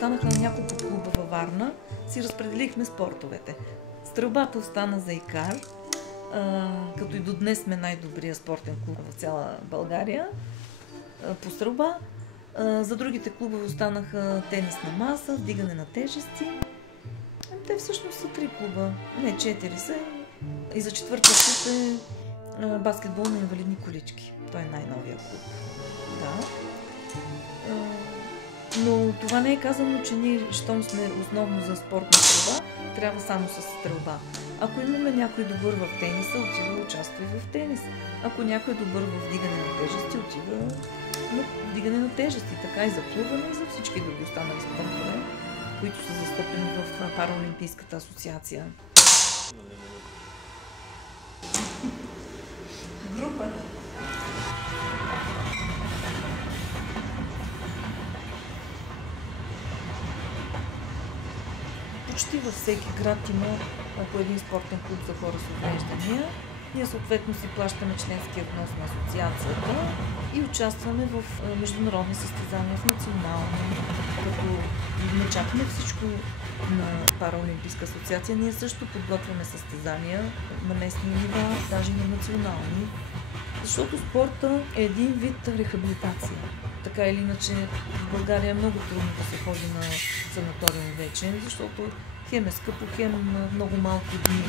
останаха няколко клуба във Варна, си разпределихме спортовете. Стрелбата остана за Икар, като и до днес сме най-добрия спортен клуб в цяла България по стрелба. За другите клубове останаха тенис на маса, вдигане на тежести. Те всъщност са 3 клуба, не 4 са. И за четвъртия клуб е баскетбол на инвалидни колички. Той е най-новия клуб. Да. Но това не е казано, че ние, щом сме основно за спортна стрелба, трябва само с стрелба. Ако имаме някой добър в тениса, отива участва и в тенис. Ако някой е добър в вдигане на тежести, отива в вдигане на тежести. Така и за плуване, и за всички други останали спортове, които са застъпени в Параолимпийската асоциация. Група. Почти във всеки град има по един спортен клуб за хора с увреждания. Ние съответно си плащаме членския внос на асоциацията и участваме в международни състезания, в национални, като не чакаме всичко на Параолимпийска асоциация. Ние също подготвяме състезания на местни нива, даже и на национални, защото спорта е един вид рехабилитация. Така или иначе в България е много трудно да се ходи на санаториум вече, защото хем е скъпо, хем много малко дни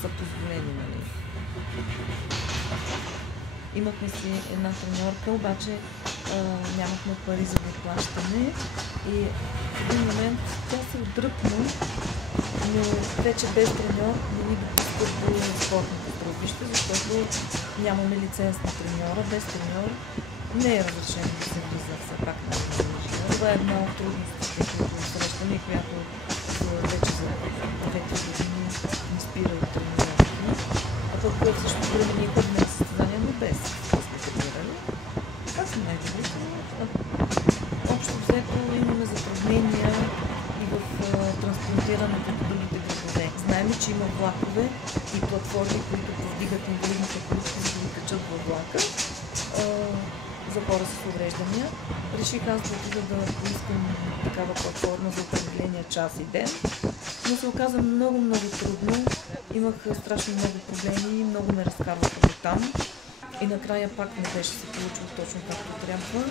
са позволени. Нали? Имахме си една треньорка, обаче нямахме пари за доплащане и в един момент тя се отдръпна, но вече без треньор не ни допускат до спортното стрелбище, защото нямаме лиценз на треньора. Без треньор не е разрешено да се влиза все пак на тренировка. Това е една от трудностите, които срещаме и която вече за 2 години не спира от тренировки. А пък в същото време ние ходим на състезания, но без да сме тренирали. Това са най-добрите. Общо взето имаме затруднения и в транспортирането до другите градове. Знаем, че има влакове и платформи, които повдигат инвалидните колички, за да ги качат във влака за хора с увреждания. Реших аз да отида да поискам такава платформа за определения час и ден, но се оказа много трудно. Имах страшно много проблеми, много ме разкарваха до там и накрая пак не беше се получило точно както трябва.